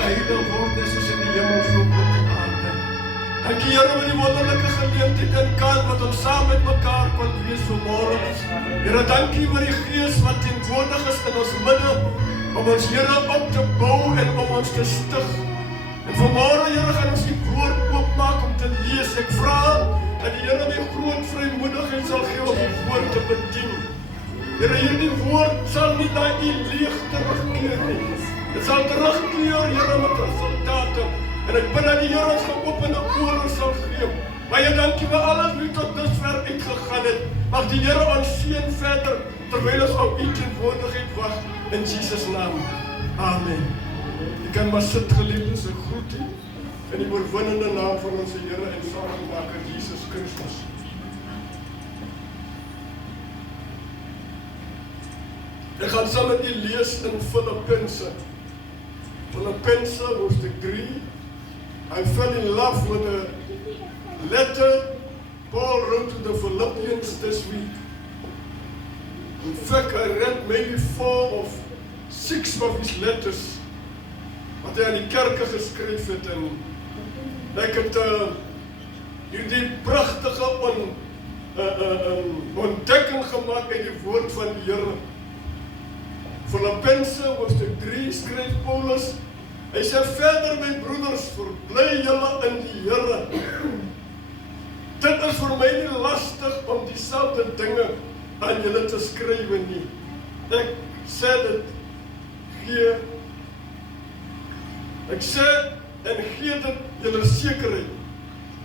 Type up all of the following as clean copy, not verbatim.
geheilig word is soos in die hemel so op die aarde. Dankie Here vir die wonderlike geleentheid en kan wat ons saam met mekaar kon wees vanmôre. Here, dankie vir die Gees wat teenwoordig is in ons midde om ons Here op te bou en om ons te stig. En vanmôre Here gaan ons die woord oopmaak om te lees. Ek vra dat die Here my groot vrymoedigheid sal gee om die woord te bedien. Here, hierdie woord sal nie na U leeg terugkeer nie. Dit sal terugkeer, Here, met resultate. En ek bid dat die Here ons geopende ore sal gee. Baie dankie vir alles wat tot dusver uitgegaan het. Mag die Here ons seën verder terwyl ons op U teenwoordigheid wag in Jesus naam. Amen. Jy kan maar sit, geliefdes, ek groet U in die oorwinnende naam van ons Here en Saligmaker Jesus Christus. Ek gaan saam met u lees in Filippense. Filippense hoofstuk 3. I fell in love with the letter Paul wrote to the Philippians this week. In fact, I read maybe 4 of 6 of his letters wat hy aan die kerke geskryf het, en ek het hierdie pragtige ontdekking gemaak uit die woord van die Here. Filippense hoofstuk 3 skryf Paulus, hy sê verder, my broeders, verbly julle in die Here. Dit is vir my nie lastig om dieselfde dinge aan julle te skryf nie. Ek sê dit ek sê en gee dit julle sekerheid.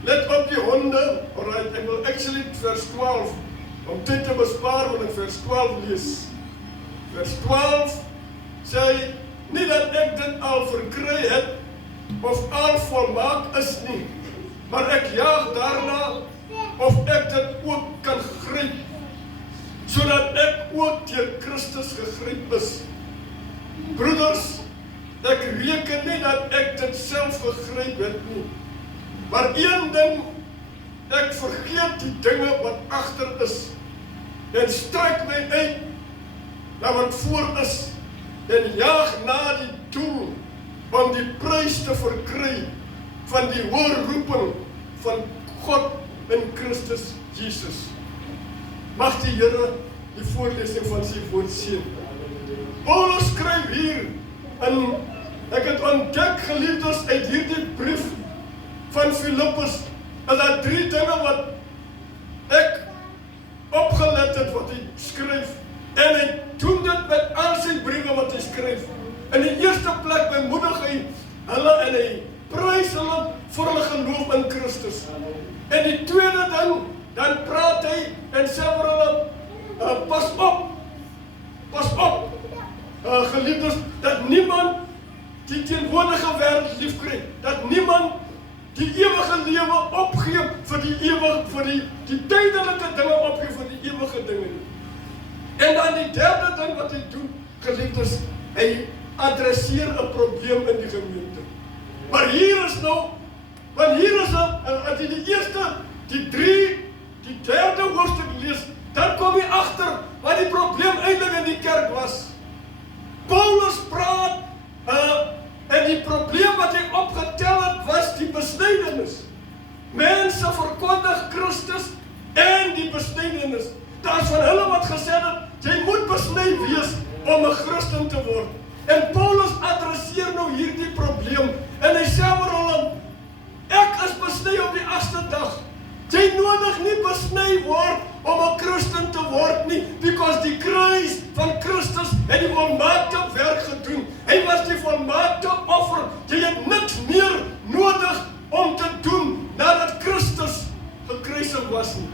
Let op die honde, alright, ek wil actually vers 12, om tyd te bespaar wil ek vers 12 lees. Vers 12 sê, nie dat ek dit al verkry het, of al volmaak is nie, maar ek jaag daarna, of ek dit ook kan gryp, sodat ek ook deur Christus gegryp is. Broeders, ek reken nie dat ek dit self gegryp het nie, maar een ding, ek vergeet die dinge wat agter is, en strek my uit, na wat voor is, en jaag na die doel, om die prys te verkry, van die hoë roeping, van God in Christus Jesus. Mag die Here die voorlesing van sy woord seën. Paulus skryf hier, en ek het ontdek, geliefdes, uit hierdie brief van Filippus, en dat 3 dinge wat ek opgelet het wat hy skryf, en hy doen dit met al sy briewe wat hy skryf. In die eerste plek bemoedig hy hulle en hy prys hulle vir hulle geloof in Christus. En die tweede ding, dan praat hy en sê vir hulle, pas op, geliefdes, dat niemand die teenwoordige wêreld liefkry, dat niemand die ewige lewe opgee vir die tydelike dinge opgee vir die ewige dinge nie. En dan die derde ding wat hy doen, geliefdes, hy adresseer 'n probleem in die gemeente. Maar hier is nou, want hier is as jy die eerste, die derde hoofstuk lees, dan kom jy agter wat die probleem eintlik in die kerk was. Paulus praat, en die probleem wat hy opgetel het, was die besnydenis. Mense verkondig Christus en die besnydenis. Daar is van hulle wat gesê het, jy moet besny wees om 'n Christen te word. En Paulus adresseer nou hierdie probleem, en hy sê vir hulle, ek is besny op die 8ste dag. Jy nodig nie besny word om 'n Christen te word nie, because die kruis van Christus het die volmaakte werk gedoen. Hy was die volmaakte offer. Jy het niks meer nodig om te doen nadat Christus gekruisig was nie.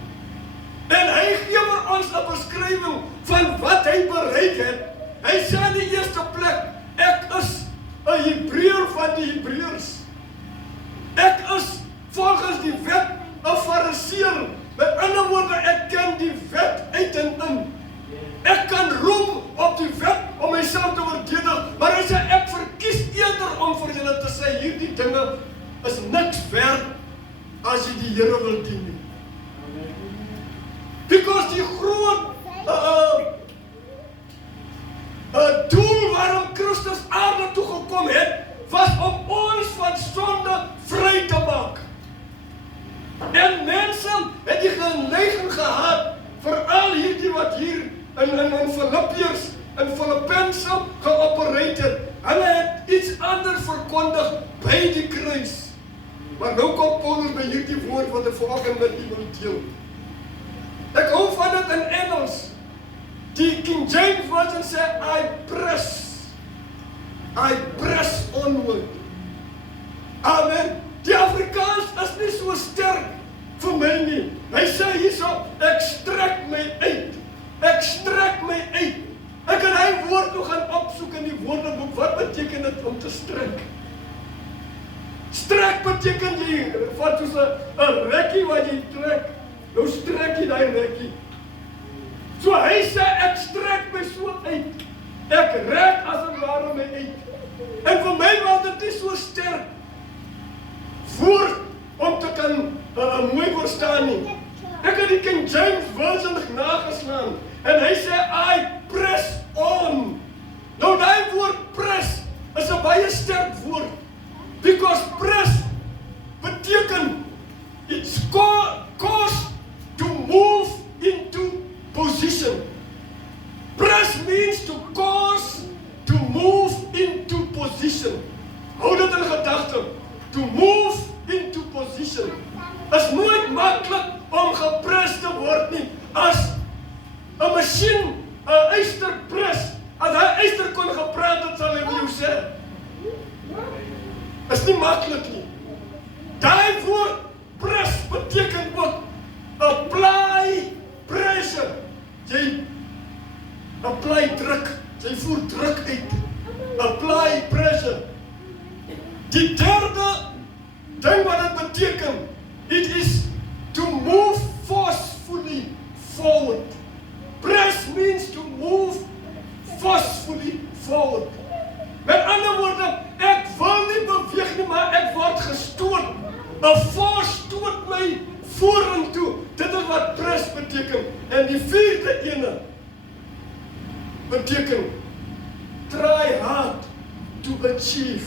En hy gee vir ons 'n beskrywing van wat hy bereik het. Hy sê in die eerste plek, ek is 'n Hebreër van die Hebreërs. Ek is volgens die wet 'n Fariseer. Met ander woorde, ek ken die wet uit en in. Ek kan roem op die wet om myself te verdedig, maar hy sê ek verkies eerder om vir julle te sê, hierdie dinge is niks werd as jy die Here wil dien nie. Because die groot doel waarom Christus aarde toe gekom het, was om in Filippiërs en Filippense geoperate het. Hulle het iets anders verkondig by die kruis. Maar nou kom Paulus by hierdie woord wat ek vanoggend met u wil deel. Ek hou van dit in Engels. Die King James Version sê, I press onward. Amen. Die Afrikaans is nie so sterk vir my nie. Hy sê hierso, ek strek my uit. Ek strek my uit. Ek kan hy woord nog gaan opsoek in die woordeboek. Wat beteken dit om te strek? Strek beteken jy, wat soos 'n rekkie wat jy trek. Nou strek jy daai rekkie. So hy sê, ek strek my so uit. Ek rek as 'n ware my uit. En vir my was dit nie so sterk woord om te kan mooi verstaan nie. Ek het die King James Version nageslaan. En hy sê, I press on. Nou die woord press is 'n baie sterk woord. Because press beteken it's cause to move into position. Press means to cause to move into position. Hou dit in gedagte. To move into position. Is nooit maklik om gepres te word nie. As 'n masjien 'n yster pres, as hy yster kon gepraat het, sal hy vir jou sê. Is nie maklik nie. Daai woord press beteken ook apply pressure. Jy apply druk. Jy voer druk uit. Apply pressure. Die derde ding wat dit beteken, it is to move forcefully forward. Press means to move forcefully forward. Met ander woorde, ek wil nie beweeg nie, maar ek word gestoot. 'n Force stoot my vorentoe. Dit is wat press beteken. En die vierde ene beteken try hard to achieve.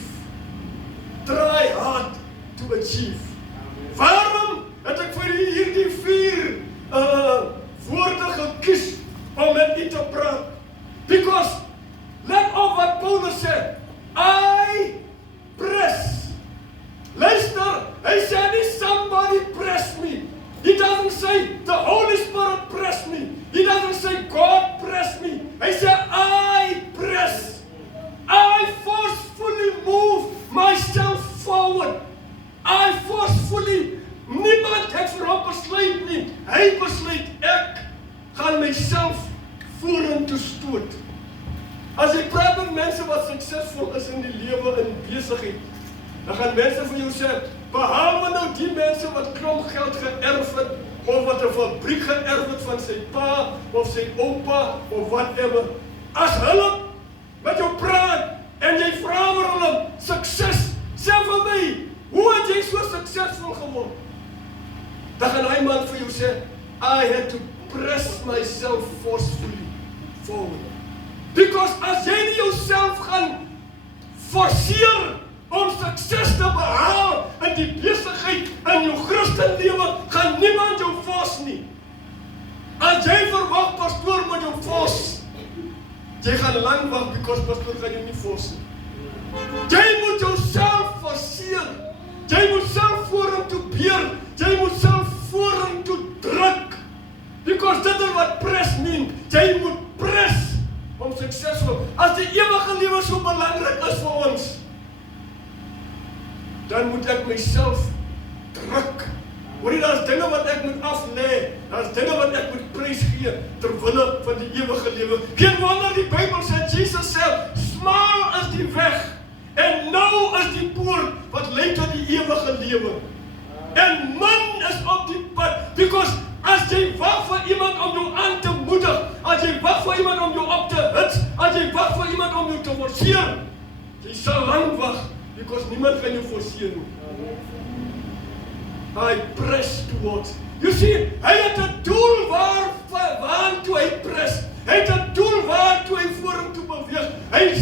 Try hard to achieve. Waarom het ek vir hierdie 4 woorde gekies om met u te praat? Because let op wat Paulus sê, I press. Luister, hy sê nie somebody press me. He doesn't say the Holy Spirit press me. He doesn't say God press me. Hy sê I press. I forcefully move myself forward. I forcefully, niemand het vir hom besluit nie. Hy besluit, ek gaan myself vorentoe stoot. As jy praat met mense wat suksesvol is in die lewe, in besigheid, dan gaan mense vir jou sê, behalwe nou die mense wat klomp geld geërf het, of wat 'n fabriek geërf het van sy pa, of sy oupa, of whatever. As hulle met jou praat, en jy vra vir hulle sukses, sê vir my, hoe het jy so suksesvol geword? Dan gaan hy man vir jou sê, I had to press myself forcefully forward. Because as jy nie jouself gaan forceer om sukses te behaal in die besigheid, in jou Christenlewe, gaan niemand jou force nie. As jy verwag pastoor moet jou force, jy gaan lang wag, because pastoor gaan jou nie force nie. Jy moet jouself forceer. Jy moet self vorentoe beer. Jy moet self vorentoe druk. Because dit is wat press mean. Jy moet press om suksesvol. As die ewige lewe so belangrik is vir ons, dan moet ek myself druk. Hoorie, daar's dinge wat ek moet aflê. Daar's dinge wat ek moet prys gee terwille van die ewige lewe. Geen wonder die Bybel sê, Jesus sê, smal is die weg en nou is die poort wat lei tot die ewige lewe. En min is op die pad. Because as jy wag vir iemand om jou aan te moedig, as jy wag vir iemand om jou op te hits, as jy wag vir iemand om jou te forceer, jy sal lang wag, because niemand kan jou forceer nie. I press towards. You see, hy het 'n doel waartoe hy press. Hy het 'n doel waartoe hy vorentoe beweeg. Hy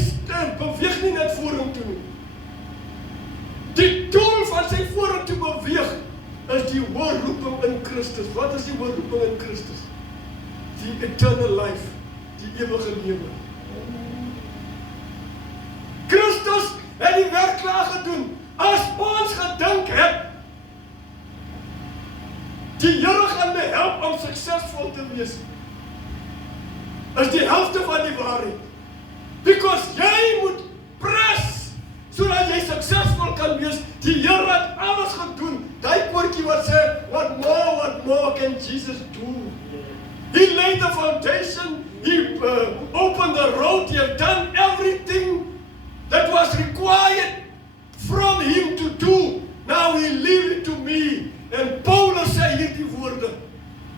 beweeg nie net vorentoe nie. Die doel van sy vorentoe beweeg is die hoë roeping in Christus. Wat is die hoë roeping in Christus? Die eternal life. die ewige lewe. Christus het die werk klaar gedoen. As ons gedink het, die Here gaan my help om suksesvol te wees, is die helfte van die waarheid. Because jy moet press, sodat jy suksesvol kan wees. Die Here het alles gedoen. Die koortjie wat sê, what more can Jesus do? He laid the foundation, He opened the road, He has done everything that was required from Him to do. Now He leave it to me. En Paulus sê hierdie woorde,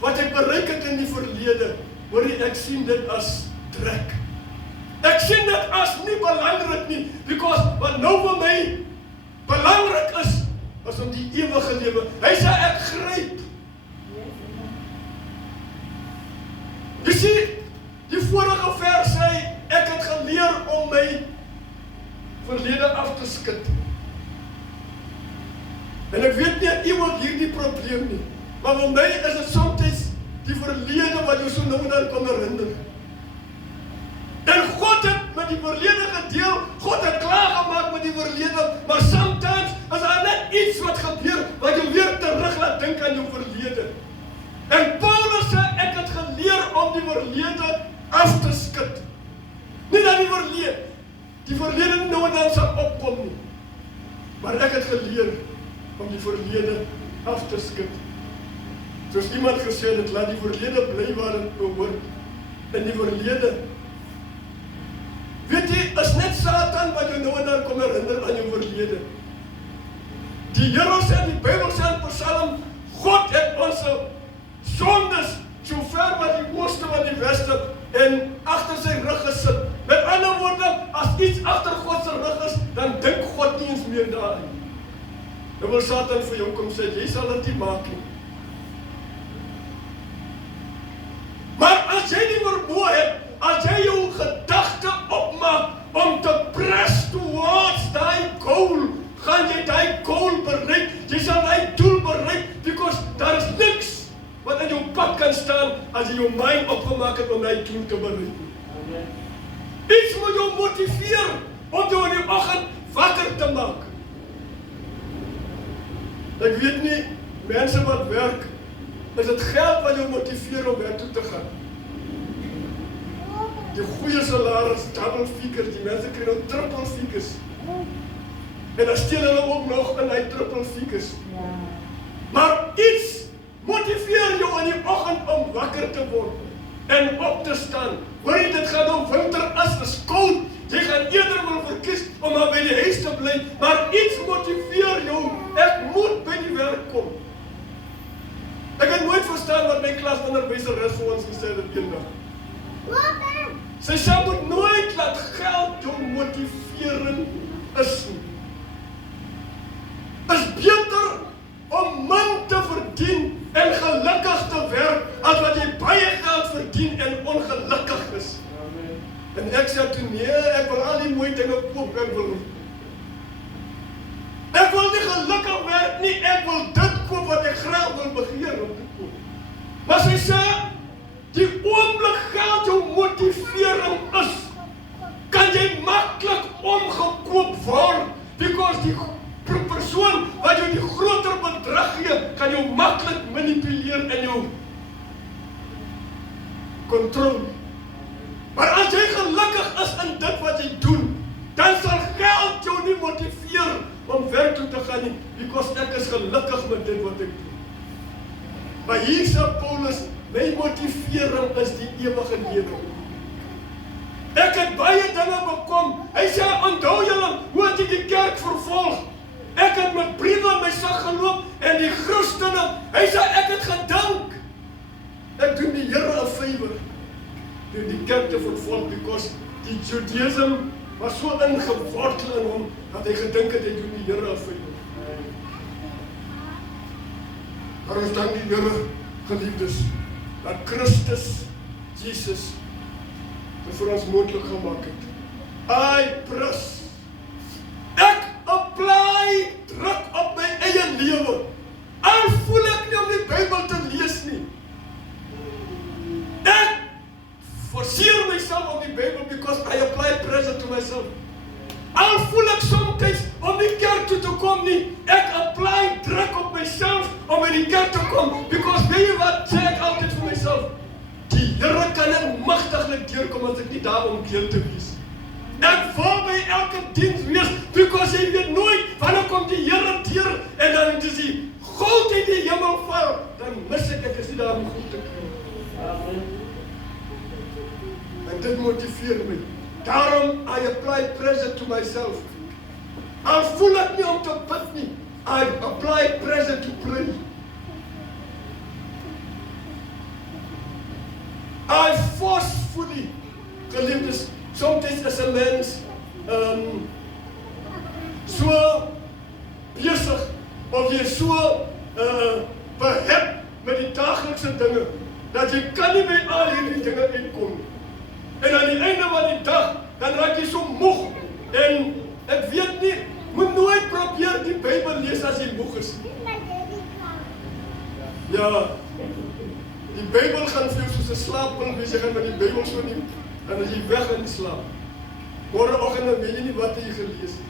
wat ek bereik het in die verlede, hoor jy, ek sien dit as trek. Ek sien dit as nie belangrik nie, because wat nou vir my belangrik is om die ewige lewe. Hy sê ek gryp. Jy sien, die vorige vers sê, ek het geleer om my verlede af te skud. En ek weet nie iemand hierdie probleem nie, maar vir my is dit soms die verlede wat jou so nou en dan kan herinner. En God het met die verlede gedeel, God het klaar gemaak met die verlede, maar sometimes is daar net iets wat gebeur, wat jou weer terug laat dink aan jou verlede. En Paulus sê, ek het geleer om die verlede af te skud. Nie dat die verlede nou en dan sal opkom nie, maar ek het geleer om die verlede af te skud. Soos iemand gesê het, laat die verlede bly waar het behoort. In die verlede, weet jy, is net Satan wat jou nou en dan kom herinner aan jou verlede. Die Here sê, die Bybel sê in Psalm, God het ons sondes so ver wat die ooste van die weste en agter sy rug gesit. Met ander woorde, as iets agter God se rug is, dan dink God nie eens meer daarin. Dan wil Satan vir jou kom sê, jy sal dit nie maak nie. Maar as jy die vermoë het, as jy jou gedagte opmaak om te press towards die goal, gaan jy die goal bereik, jy sal die doel bereik, because daar is niks wat in jou pad kan staan as jy jou mind opgemaak het om die doel te bereik. Iets moet jou motiveer om jou in die oggend wakker te maak. Ek weet nie, mense wat werk, is het geld wat jou motiveer om werk toe te gaan. Die goeie salaris, double figures, die mense kry nou triple figures. En dan steel hulle ook nog in die triple figures. Maar iets motiveer jou in die oggend om wakker te word en op te staan. Hoor jy, dit gaan nou winter is, is koud. Jy gaan eerder wil verkies om maar by die huis te bly, maar iets motiveer jou. Ek moet by die werk kom. Ek het nooit verstaan wat my klasonderwyseres vir ons gesê het eendag. Sy sê moet nooit laat geld jou motivering is nie. Is beter om min te verdien en gelukkig te werk, as wat jy baie geld verdien en ongelukkig is. En ek sê toe, nee, ek wil al die mooi dinge koop, ek wil nie gelukkig werk nie, ek wil dit koop wat ek graag wil begeer om te koop. Maar sy sê, die oomblik geld jou motivering is, kan jy maklik omgekoop word, because die persoon wat jou die groter bedrag gee, kan jou maklik manipuleer en jou control. Maar as jy gelukkig is in dit wat jy doen, dan sal geld jou nie motiveer om werk toe te gaan nie, because ek is gelukkig met dit wat ek doen. Maar hier sê Paulus, my motivering is die ewige lewe. Ek het baie dinge bekom. Hy sê, onthou julle, hoe het ek die kerk vervolg? Ek het met briewe in my sak geloop en die Christene, hy sê, ek het gedink. Ek doen die Here 'n favor. Door die kerk te vervolg, because die Judaism was so ingewortel in hom, dat hy gedink het, hy doen die Here 'n favor. Maar ons dank die Here, geliefdes, dat Christus, Jesus, dit vir ons moontlik gemaak het. I press. Ek apply druk op my eie lewe. Al voel ek nie om die Bybel te lees nie. Ek forceer my kom nie. Ek apply druk op myself om in die kerk te kom. Because weet jy wat sê ek altyd vir myself? Die Here kan ek magtiglik deurkom as ek nie daar om deel te wees. Ek wil by elke diens wees, because jy weet nooit wanneer kom die Here deur en dan is die God in die hemel val, dan mis ek is nie daar om goed te kry. Amen. En dit motiveer my. Daarom, I apply pressure to myself. Al voel ek nie om te bid nie, I apply pressure to pray. I forcefully, geliefdes, soms is 'n mens so besig, of jy so behep met die daaglikse dinge, dat jy kan nie by al hierdie dinge uitkom nie. En aan die einde van die dag, dan raak jy so moeg, en ek weet nie, moet nooit probeer die Bybel lees as jy moeg is. Ja, die Bybel gaan vir jou soos 'n slaappil wees, jy gaan met die Bybel so nie, dan is jy weg in die slaap. Môreoggend dan weet jy nie wat jy gelees het.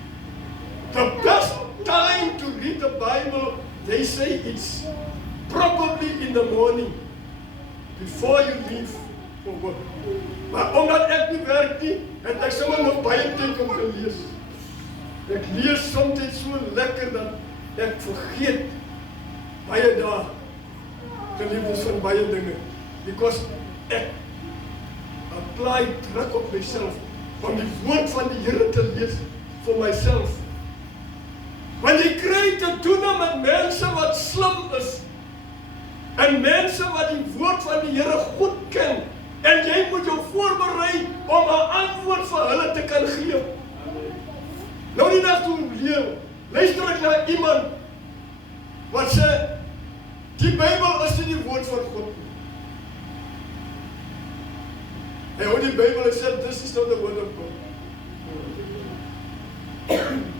The best time to read the Bible, they say it's probably in the morning, before you leave for work. Maar omdat ek nie werk nie, het ek sommer nog baie tyd om te lees. Ek lees soms so lekker dat ek vergeet baie dae, geliefdes, van baie dinge. Because ek apply druk op myself om die woord van die Here te lees vir myself. Want jy kry te doen met mense wat slim is en mense wat die woord van die Here goed ken, en jy moet jou voorberei om 'n antwoord vir hulle te kan gee. Nou die dag toe luister ek na iemand wat sê die Bybel is nie die woord van God nie. Hy hou die Bybel en sê this is not the word of God.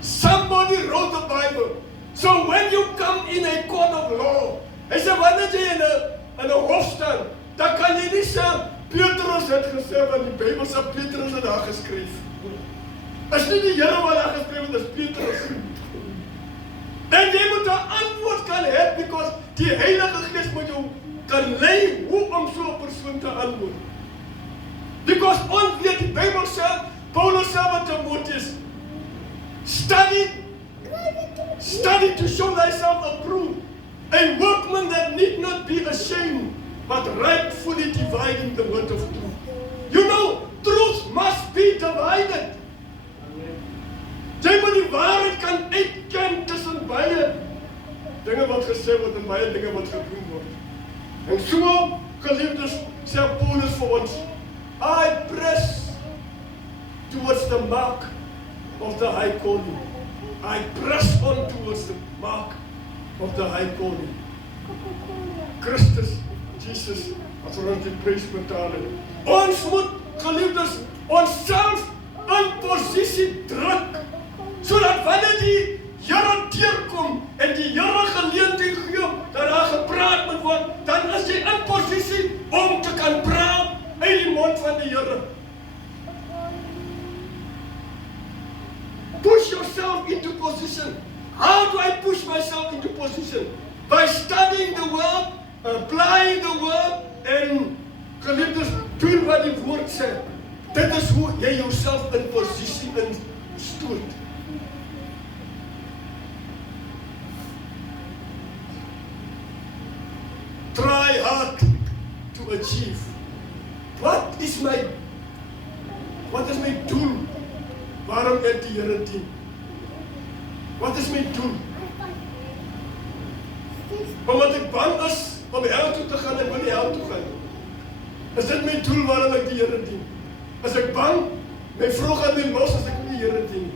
Somebody wrote the Bible. So when you come in a court of law, hy sê wanneer jy in 'n hof staan, dan kan jy nie sê Petrus het gesê, want die Bybel sê Petrus het daar geskryf. Is nie die Here wat daar geskryf het, is Petrus. En jy moet 'n antwoord kan hê, because die Heilige Gees moet jou kan lei hoe om so 'n persoon te antwoord. Because ons weet die Bybel sê, Paulus sê aan Timotheus, study to show thyself approved, a workman that need not be ashamed, but rightfully dividing the word of truth. You know, truth must be divided. Jy moet die waarheid kan uitken tussen baie dinge wat gesê word en baie dinge wat gedoen word. En so, geliefdes, sê Paulus vir ons, I press towards the mark of the high calling. I press on towards the mark of the high calling. Christus, Jesus, as ons die prys betaal het. Ons moet, geliefdes, onsself in posisie druk, sodat wanneer die Here deurkom en die Here geleentheid gee dat daar gepraat moet word, dan is jy in posisie om te kan praat uit die mond van die Here. Push yourself into position. How do I push myself into position? By studying the word, applying the word, en geliefdes, doen wat die woord sê. Dit is hoe jy jouself in posisie instoot. Try hard to achieve. Wat is my doel? Waarom ek die Here dien? Wat is my doel? Omdat ek bang is om hel toe te gaan en wil nie hel toe gaan. Is dit my doel waarom ek die Here dien? As ek bang, my vrou gaan my los as ek nie die Here dien.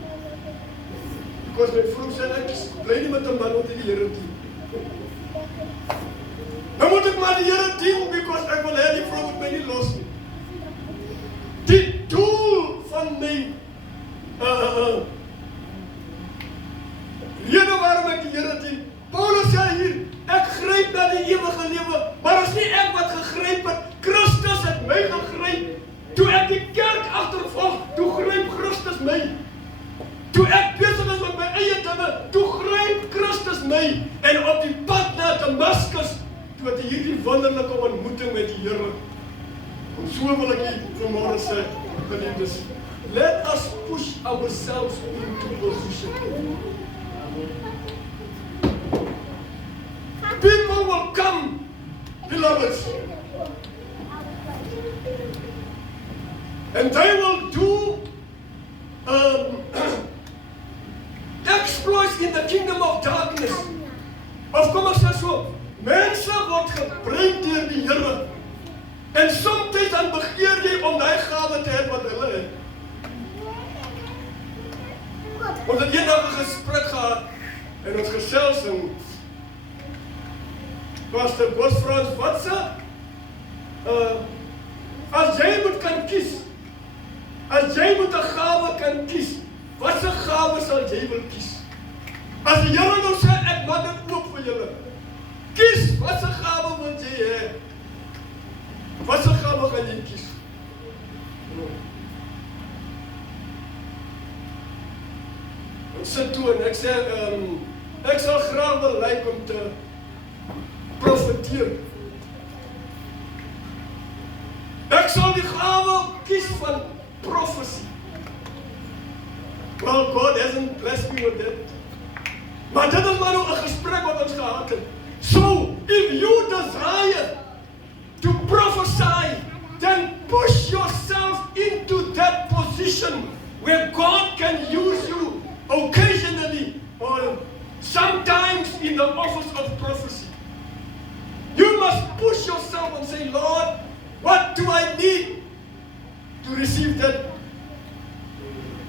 Because my vrou sê ek bly nie met 'n man wat die Here dien. Dan moet ek maar die Here dien, because ek wil hê die vrou moet my nie los nie. Die doel van my rede waarom ek die Here dien. Paulus sê hier, ek gryp na die ewige lewe, maar is nie ek wat gegryp het, Christus het my gegryp. Toe ek die kerk agtervolg, toe gryp Christus my. Toe ek besig is met my eie dinge, toe gryp gelei en op die pad na Damaskus toe het hy hierdie wonderlike ontmoeting met die Here. En so wil ek vanmôre sê, geliefdes, let us push ourselves into position. People will come, beloveds, and they will do exploits in the kingdom of darkness. Of kom ek sê so, mense word gebruik deur die Here. En soms dan begeer jy om daai gawe te hê wat hulle het. Ons het eendag 'n gesprek gehad en ons gesels en Pastor Gosfrans, wat sê? As jy moet kan kies, as jy moet 'n gawe kan kies, wat 'n gawe sal jy wil kies? As die Here nou sê, ek maak dit oop vir julle. Kies, wat 'n gawe wil jy hê? Wat 'n gawe gaan jy kies? Ek sit toe en ek sê, ek sal graag wil lyk om te profeteer. Ek sal die gawe kies van prophecy. Well, God hasn't blessed me with that. Maar dit is maar nou 'n gesprek wat ons gehad het. So, if you desire to prophesy, then push yourself into that position where God can use you occasionally or sometimes in the office of prophecy. You must push yourself and say, Lord, what do I need to receive that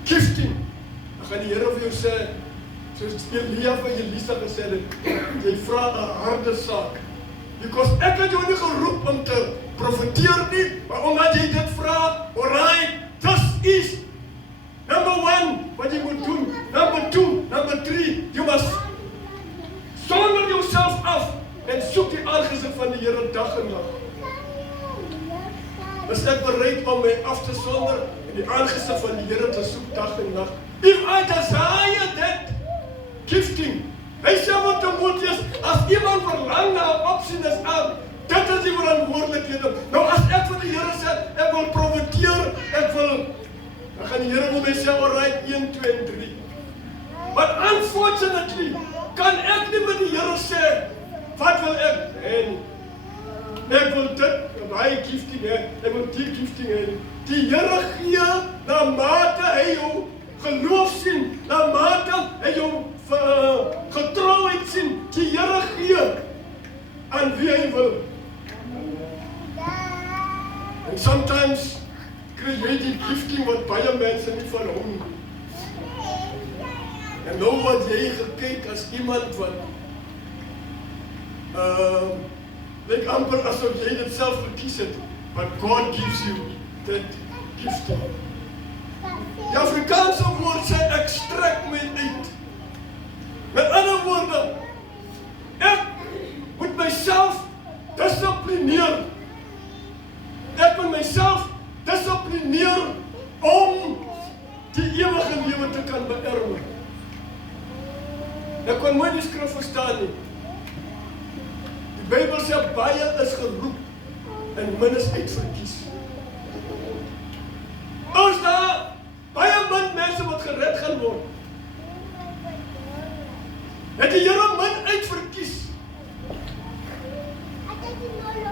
gifting? Ek gaan die Here vir jou sê, soos Elia vir Elisa gesê het, jy vra 'n harde saak. Because ek het jou nie geroep om te profeteer nie, maar omdat jy dit vra, alright, this is number 1 wat jy moet doen. Number 2, number 3, you must sonder jouself af en soek die aangesig van die Here dag en nag. Is ek bereid om my af te sonder en die aangesig van die Here te soek dag en nag? If I desire that gifting, hy sê wat moet wees, as iemand verlang na 'n opsie is aan, dit is die verantwoordelikhede. Nou as ek vir die Here sê, ek wil profeteer, ek wil, dan gaan die Here vir my sê, alright, 1, 2 en 3. But unfortunately, kan ek nie met die Here sê, wat wil ek hê? Ek wil dit, daai gifting hê, ek wil die gifting hê. Die Here gee na mate hy jou geloof sien, na mate hy jou getrouheid sien. Die Here gee aan wie hy wil. And sometimes kry jy die gifting wat baie mense nie van hom nie. En nou wat jy gekyk as iemand wat like amper asof jy dit self gekies het, but God gives you that gifting. Die Afrikaanse woord sê, ek strek my uit. Met ander woorde, ek moet myself dissiplineer. Ek moet myself dissiplineer om die ewige lewe te kan beerwe. Ek kon mooi die skrif verstaan nie. Die Bybel sê, baie is geroep en min is uitverkies. Ons daar baie min mense wat gered gaan word. Het die Here min uitverkies.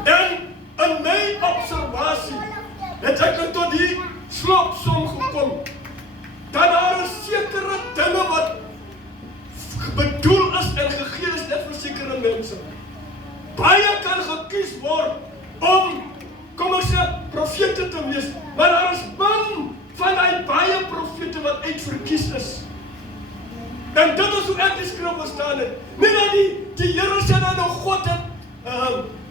En in my observasie het ek nou tot die slotsom gekom, dat daar is sekere dinge wat bedoel is en gegee is net vir sekere mense. Baie kan gekies word om, kom ons sê, profete te wees, maar daar is min van die baie profete wat uitverkies is. En dit is hoe ek die skrif verstaan het. Nie dat die Here sê dat nou God het,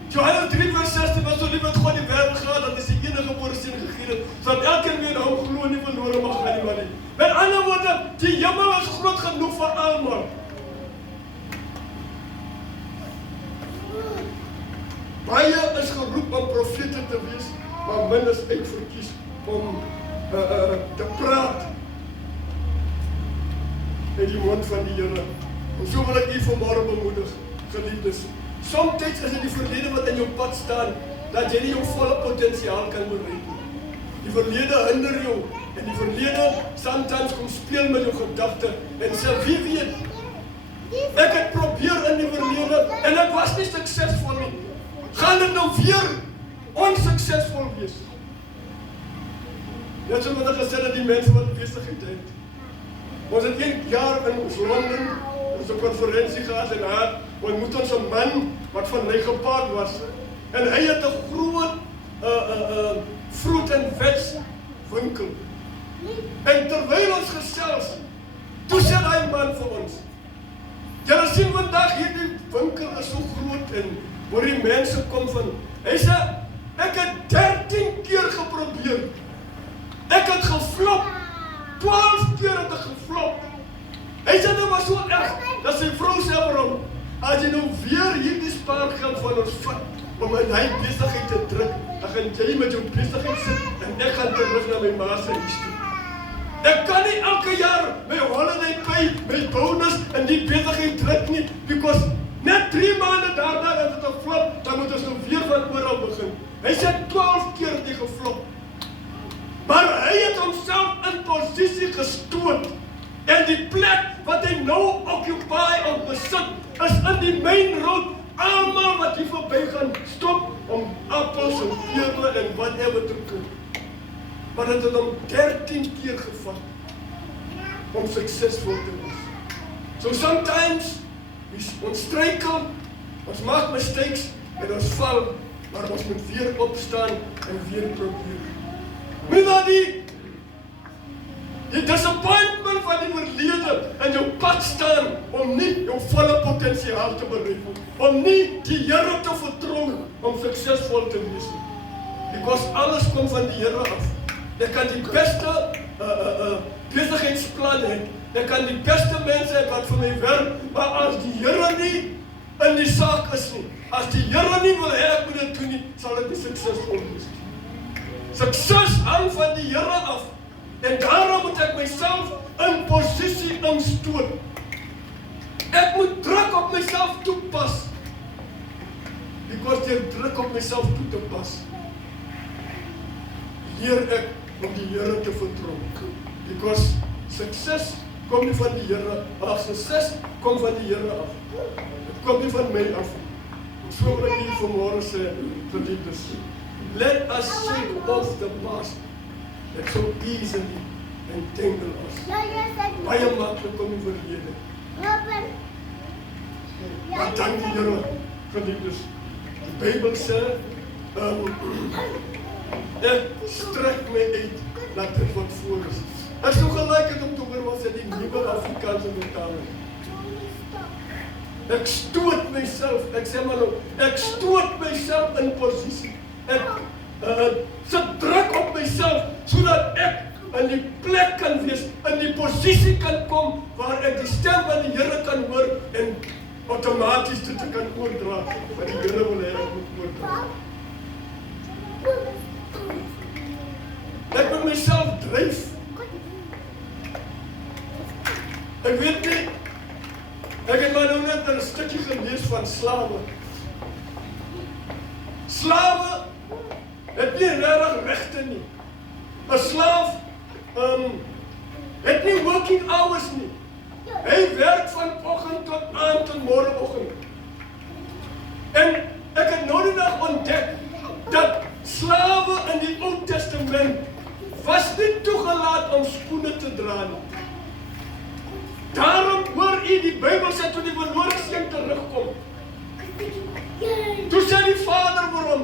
Johannes 3 vers 16, wat so lief het God die wêreld gehad, dat hy sy enige gebore seun gegee het, sodat elkeen wie in hom glo nie verlore mag gaan nie, maar nie. Met ander woorde, die hemel is groot genoeg vir almal. Baie is geroep om profete te wees, maar min is uitverkies om te praat uit die mond van die Here. En so wil ek u vanmôre bemoedig, geliefdes. Soms is dit die verlede wat in jou pad staan, dat jy nie jou volle potensiaal kan bereik nie. Die verlede hinder jou, en die verlede sometimes kom speel met jou gedagte, en sê, wie weet, ek het probeer in die verlede, en ek was nie suksesvol nie. Gaan dit nou weer onsuksesvol wees? Net so wat ek gesê het, die mense wat besigheid het. Ons het 1 jaar in ons Londen, ons 'n konferensie gehad en daar ontmoet ons 'n man wat van my gepaard was. En hy het 'n groot fruit en veg winkel. En terwyl ons gesels, toe sê daai man vir ons, julle sien vandag hierdie winkel is so groot en waar die mense kom van, hy sê, ek het 13 keer geprobeer. Ek het geflop. 12 keer het ek geflop. Hy sê dit was so erg, dat sy vrou sê vir hom, as jy nou weer hierdie spaargeld van ons vat, om in hy besigheid te druk, dan gaan jy met jou besigheid sit, en ek gaan terug na my ma se huis toe. Ek kan nie elke jaar my holiday pay, my bonus, in die besigheid druk nie, because net 3 maande daarna dat het 'n flop, dan moet ons nou weer van oral begin. Hy sê 12 keer het hy geflop. Maar hy het homself in posisie gestoot. En die plek wat hy nou occupy of besit, is in die main road. Almal wat hier verby gaan, stop om appels en perle en whatever te koop. Maar dit het hom 13 keer gevat om suksesvol te wees. So sometimes, ons struikel, ons maak mistakes en ons val, maar ons moet weer opstaan en weer probeer. Moet dat die disappointment van die verlede in jou pad staan om nie jou volle potensiaal te bereik, om nie die Here te vertrou om suksesvol te wees. Because alles kom van die Here af. Jy kan die beste besigheidsplan hê, jy kan die beste mense hê wat vir my werk, maar as die Here nie in die saak is nie, as die Here nie wil hê ek moet dit doen nie, sal ek nie suksesvol wees. Sukses hang van die Here af. En daarom moet ek myself in posisie instoot. Ek moet druk op myself toepas. Because deur druk op myself toe te pas, leer ek om die Here te vertrou. Because sukses kom nie van die Here af. Sukses kom van die Here af. Dit kom nie van my af. So wil ek hier vanmôre sê, geliefdes, let us shake off the past. It so easily entangle us. Baie maklik om die verlede. Maar dank die Here, geliefdes. Die Bybel sê, ek strek my uit na dit wat voor is. Ek is so gelyk om te hoor wat sê die nuwe Afrikaanse vertaling. Ek stoot myself, ek sê maar nou, ek stoot myself in posisie. Ek sit druk op myself, sodat ek in die plek kan wees, in die posisie kan kom, waar ek die stem van die Here kan hoor, en outomaties dit kan oordra, wat die Here wil hê ek moet oordra. Ek moet myself dryf. Ek weet nie, ek het maar nou net 'n stukkie gelees van slawe. Slawe het nie regtig regte nie. 'n Slaaf het nie working hours nie. Hy werk van oggend tot aand tot môreoggend. En ek het nou die dag ontdek dat slawe in die Ou Testament was nie toegelaat om skoene te dra nie. Daarom hoor u die Bybel sê toe die verlore seun terugkom. Toe sê die vader vir hom,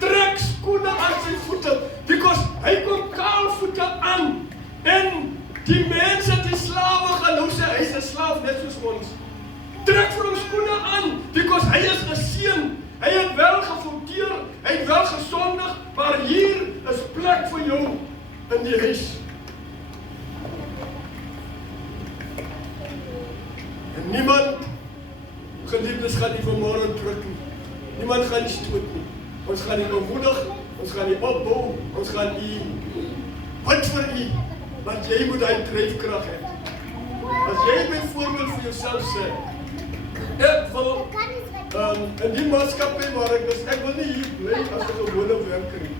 trek skoene aan sy voete, because hy kom kaalvoete aan. En die mense, die slawe gaan nou sê, hy is 'n slaaf net soos ons. Trek vir hom skoene aan, because hy is 'n seun. Hy het wel gefouteer, hy het wel gesondig, maar hier is plek vir jou in die huis. En niemand, geliefdes, gaan nie vanmôre druk nie. Niemand gaan nie stoot nie. Ons gaan nie bemoedig, ons gaan nie opbou, ons gaan nie bid vir u, want jy moet daai dryfkrag hê. As jy byvoorbeeld vir jouself sê, ek wil in die maatskappy waar ek is, ek wil nie hier bly as 'n gewone werker nie.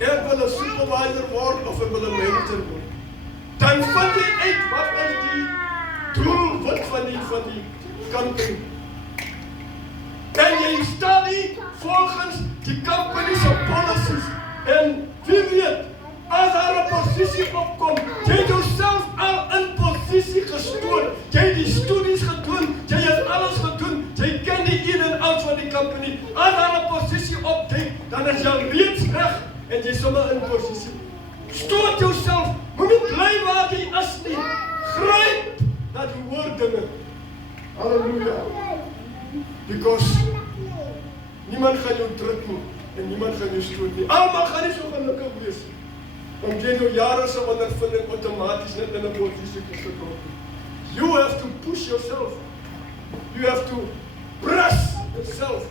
Ek wil 'n supervisor word of ek wil 'n manager word. Dan vind jy uit wat is die doelwit van die company. En jy stel nie volgens die company se policies en wie weet, as daar 'n posisie opkom, jy het jouself al in posisie gestoot, jy het die studies gedoen, jy het alles gedoen, jy ken die in en out van die company. As daar 'n posisie opduik, dan is jy reeds reg en jy sommer in posisie. Stoot jouself, moenie bly waar jy is nie. Gryp dat die woord dinge. Halleluja. Because niemand gaan jou druk nie en niemand gaan jou stoot nie. Almal gaan nie so gelukkig wees om jy nou jare se ondervinding outomaties net in 'n posisie te gekom. You have to push yourself. You have to press yourself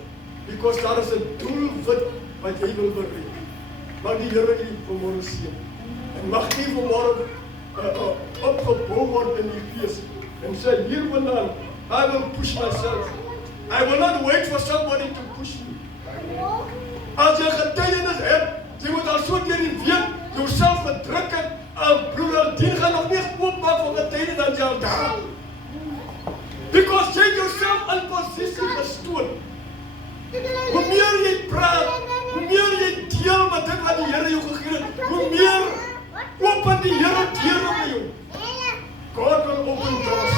because daar is 'n doelwit wat jy wil bereik. Mag die Here u vanmôre seën. En mag u vanmôre opgebou word in die gees en sê hiervandaan, I will push myself. I will not wait for somebody to push me. As jy getuienis het, jy moet al so deur die week jouself gedruk het, broeder, die gaan nog nie oopmaak vir getuienis dan jy al daar. Because jy jouself in posisie gestoot. Hoe meer jy praat, hoe meer jy deel met dit wat die Here jou gegee het, hoe meer open die Here deure vir jou. God will open doors.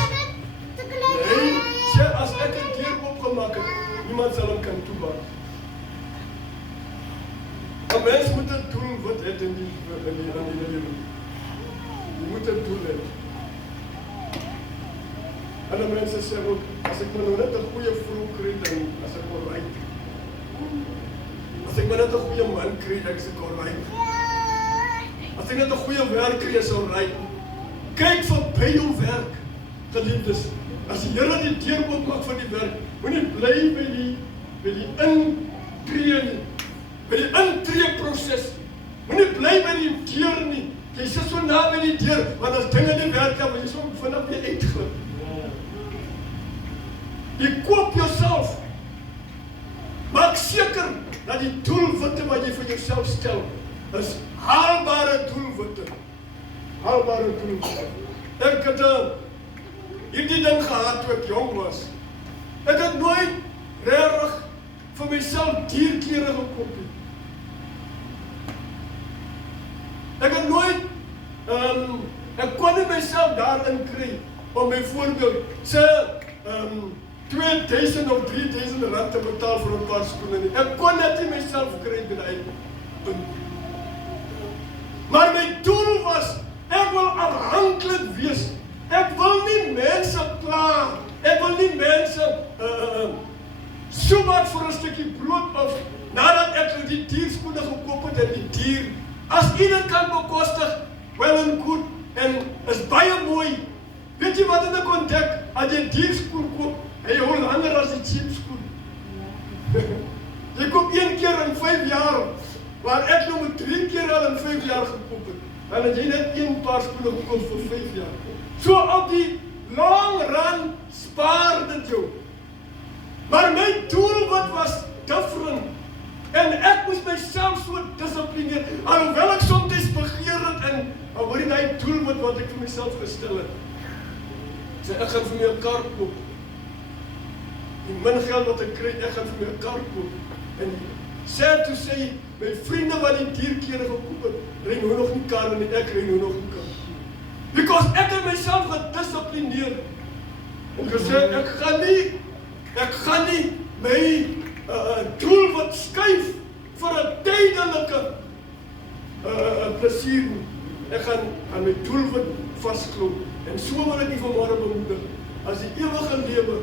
Nee, sê as ek 'n deur oopgemaak het, niemand sal hom kan toemaak. 'n Mens moet 'n doelwit hê in die lewe. Jy moet 'n doel hê. Ander mense sê ook, as ek nou net 'n goeie vrou kry, dan as ek alright. As ek net 'n goeie man kry, dan is ek alright. As ek net 'n goeie werk kry, is alright. Kyk verby jou werk, geliefdes. As die Here die deur oopmaak van die werk, moenie bly by die intree nie. By die intreeproses. Moenie bly by die deur nie. Jy sit so na by die deur, want as dinge nie werk dan, jy so vinnig weer uitglip. Jy koop jouself. Maak seker dat die doelwitte wat jy vir jouself stel, is haalbare doelwitte. Haalbare doelwitte. Ek het hierdie ding gehad toe ek jong was. Ek het nooit regtig vir myself dierklere gekoop nie. Ek het nooit, ek kon nie myself daarin kry, om byvoorbeeld, sê, 2000 of 3000 rand te betaal vir 'n paar skoene nie. Ek kon net nie myself kry by daai punt. Maar my doel was, ek wil afhanklik wees. Ek wil nie mense pla. Ek wil nie mense so wat vir 'n stukkie brood of nadat ek die dierskoene gekoop het en die dier, as iemand kan bekostig, well and good, en is baie mooi. Weet jy wat ek ontdek? As jy dierskoen koop, hy hou langer as die cheap skoen. Jy koop 1 keer in 5 jaar, waar ek nou met 3 keer al in 5 jaar gekoop het. Dan het jy net 1 paar skoene gekoop vir 5 jaar. So op die long run spaar dit jou. Maar my doel wat was different. En ek moes myself so dissiplineer. Alhoewel ek soms begeer het en hoor jy die doel wat ek vir myself gestel het. Sê ek gaan vir my 'n kar koop. Die min geld wat ek kry, ek gaan vir my 'n kar koop. En sad to say, my vriende wat die dierklere gekoop het, ry nou nog nie kar en ek ry nou nog nie kar. Because ek het myself gedissiplineer. En gesê, ek gaan nie my doel wat skuif vir 'n tydelike plesier nie. Ek gaan aan my doel wat vasklou. En so wil ek nie vanmôre bemoedig. As die ewige lewe,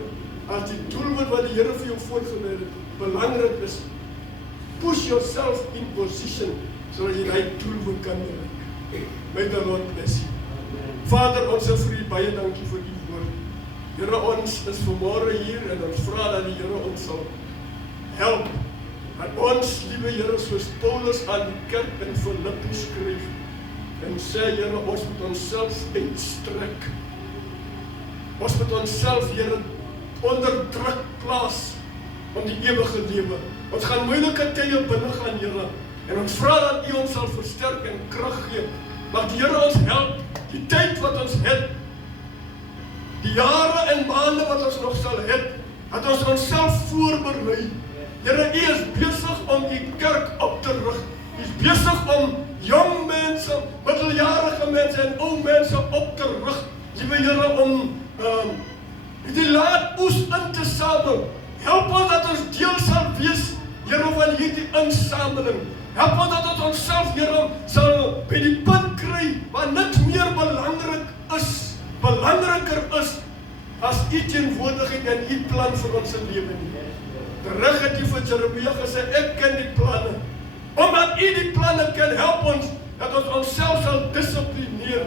as die doel wat die Here vir jou voorgelê het, belangrik is, push yourself in position, sodat jy die doel kan bereik. May the Lord bless you. Vader, ons sê vir U baie dankie vir U woord. Here, ons is vanmôre hier en ons vra dat die Here ons sal help. Dat ons, liewe Here, soos Paulus aan die kerk in Filippi skryf en sê, Here, ons moet onsself uitstrek ons met onsself, Here, onder druk plaas om die ewige lewe. Ons gaan moeilike tye binne gaan, Here, en ons vra dat U ons sal versterk en krag gee. Mag die Here ons help, die tyd wat ons het, die jare en maande wat ons nog sal het, dat ons onsself voorberei. Here, U is besig om U kerk op te rig. U is besig om jong mense, middeljarige mense en ou mense op te rig. Liewe Here, om die laat oes in te samel. Help ons dat ons deel sal wees, Here, van hierdie insameling. Help ons dat ons onsself, Here, sal by die punt kry waar niks meer belangriker is as U teenwoordigheid en U plan vir ons lewe nie. Terug het U vir Jeremia gesê, ek ken die planne. Omdat U die planne ken, help ons dat ons onsself sal dissiplineer.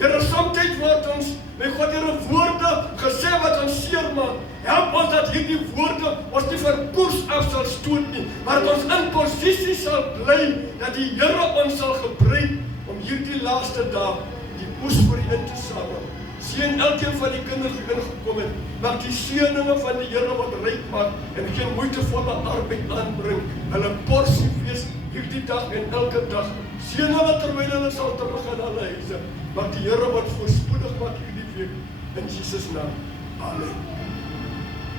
Here, soms word ons met God Here woorde gesê wat ons seermaak. Help ons dat hierdie woorde ons nie vir koers af sal stoot nie, maar dat ons in posisie sal bly, dat die Here ons sal gebruik om hierdie laaste dag die oes vir U in te samel. Seën elkeen van die kinders wat ingekom het. Mag die seëninge van die Here wat ryk maak en geen moeitevolle arbeid aanbring, hulle porsie wees hierdie dag en elke dag. Seën hulle terwyl hulle sal terug aan hulle huise. Mag die Here wat voorspoedig maak hierdie week, in Jesus naam. Amen.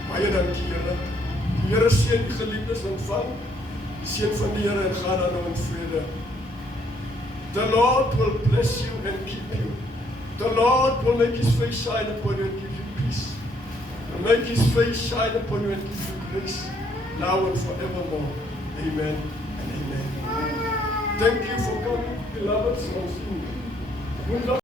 Baie dankie, Here. Die Here seën die geliefdes, ontvang die seën van die Here en gaan dan nou in vrede. The Lord will bless you and keep you. The Lord will make His face shine upon you and give you peace. And make His face shine upon you and give you grace, now and forevermore. Amen and amen. Thank you for coming, beloved.